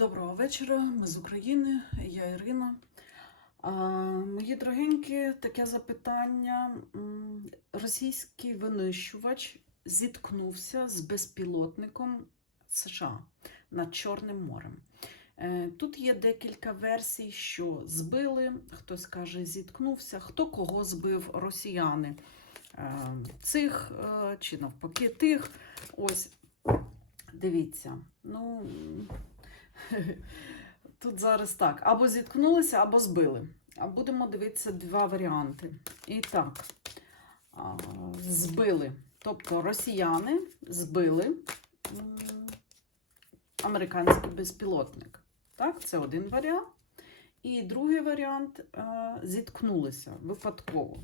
Доброго вечора, ми з України, я Ірина. А, мої дорогенькі, таке запитання. Російський винищувач зіткнувся з безпілотником США над Чорним морем. Е, Тут є декілька версій, що збили, хтось каже, зіткнувся, хто кого збив, росіяни е, цих е, чи навпаки тих. Ось, дивіться. Ну, Тут зараз так. Або зіткнулися, або збили. А будемо дивитися два варіанти. І так, збили. Тобто росіяни збили американський безпілотник. Так, це один варіант. І другий варіант зіткнулися випадково.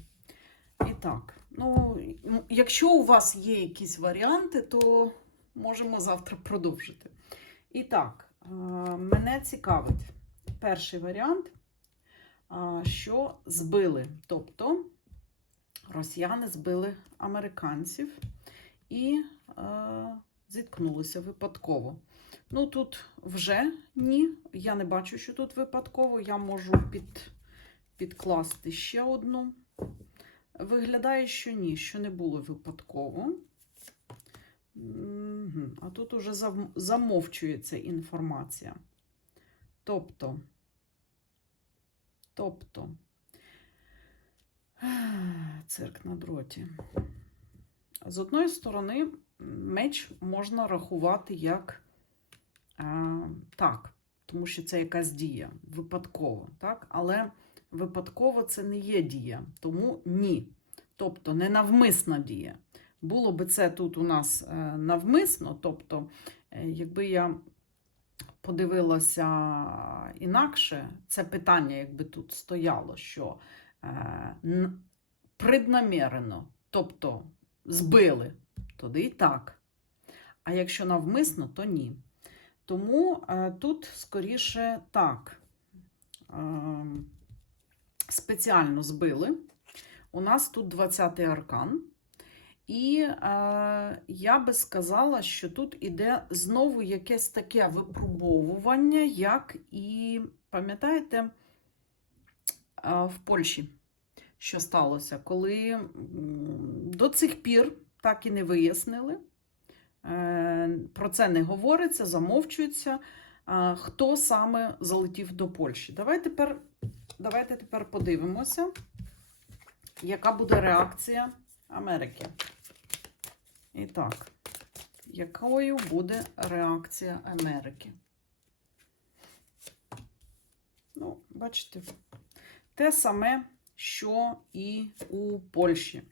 І так, ну, якщо у вас є якісь варіанти, то можемо завтра продовжити. І так, е, мене цікавить перший варіант, що збили. Тобто росіяни збили американців і е, зіткнулися випадково. Ну, тут вже ні. Я не бачу, що тут випадково. Я можу під, підкласти ще одну. Виглядає, що ні, що не було випадково. А тут уже замовчується інформація. Тобто, тобто, цирк на дроті. З одної сторони, меч можна рахувати як а, так, тому що це якась дія, випадково, так? Але випадково це не є дія, тому ні. Тобто ненавмисна дія. Було би це тут у нас е, навмисно, тобто, е, якби я подивилася інакше, це питання, якби тут стояло, що е, преднамірено, тобто збили, тоді і так. А якщо навмисно, то ні. Тому тут скоріше так. Спеціально збили. У нас тут 20-й аркан. І е, я би сказала, що тут іде знову якесь таке випробовування, як і, пам'ятаєте, е, в Польщі, що сталося, коли до цих пір так і не вияснили, е, про це не говориться, замовчується, е, хто саме залетів до Польщі. Давайте тепер, давайте тепер подивимося, яка буде реакція Америки. І так, якою буде реакція Америки? Ну, бачите, те саме, що і у Польщі.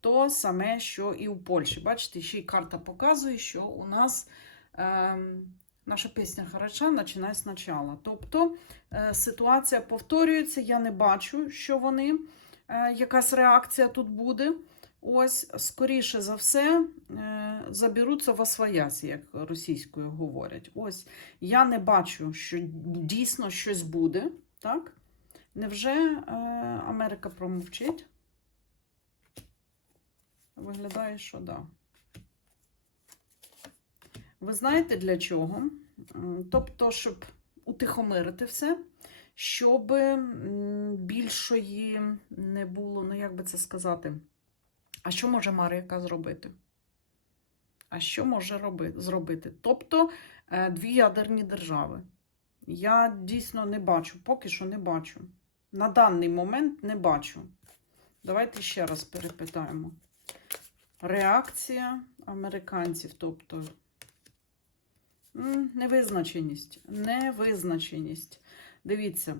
То саме, що і у Польщі. Бачите, ще й карта показує, що у нас е, наша пісня Харача починає спочатку. Тобто е, ситуація повторюється, я не бачу, що вони, е, якась реакція тут буде. Ось, скоріше за все, е, заберуться в освоясі, як російською говорять. Ось, я не бачу, що дійсно щось буде, так? Невже е, Америка промовчить? Виглядає, що да. Ви знаєте для чого? Тобто, щоб утихомирити все, щоб більшої не було, ну як би це сказати, а що може Марика зробити? А що може роби- зробити? Тобто е, дві ядерні держави. Я дійсно не бачу, поки що не бачу. На даний момент не бачу. Давайте ще раз перепитаємо. Реакція американців, тобто невизначеність. Невизначеність. Дивіться,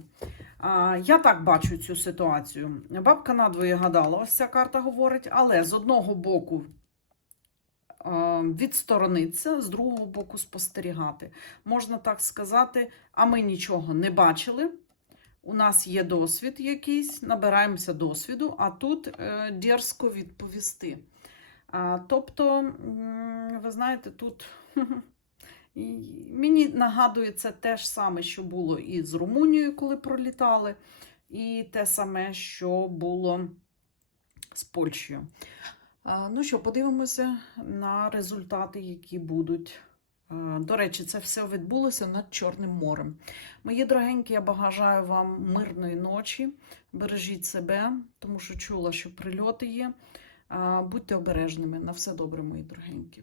я так бачу цю ситуацію. Бабка надвоє гадала, ось ця карта говорить, але з одного боку а, відсторонитися, з другого боку спостерігати. Можна так сказати, а ми нічого не бачили. У нас є досвід якийсь, набираємося досвіду, а тут е, дерзко відповісти. Тобто, ви знаєте, тут мені нагадує це те ж саме, що було і з Румунією, коли пролітали, і те саме, що було з Польщею. Ну що, подивимося на результати, які будуть До речі, це все відбулося над Чорним морем. Мої дорогенькі, я бажаю вам мирної ночі. Бережіть себе, тому що чула, що прильоти є. Будьте обережними. На все добре, мої дорогенькі.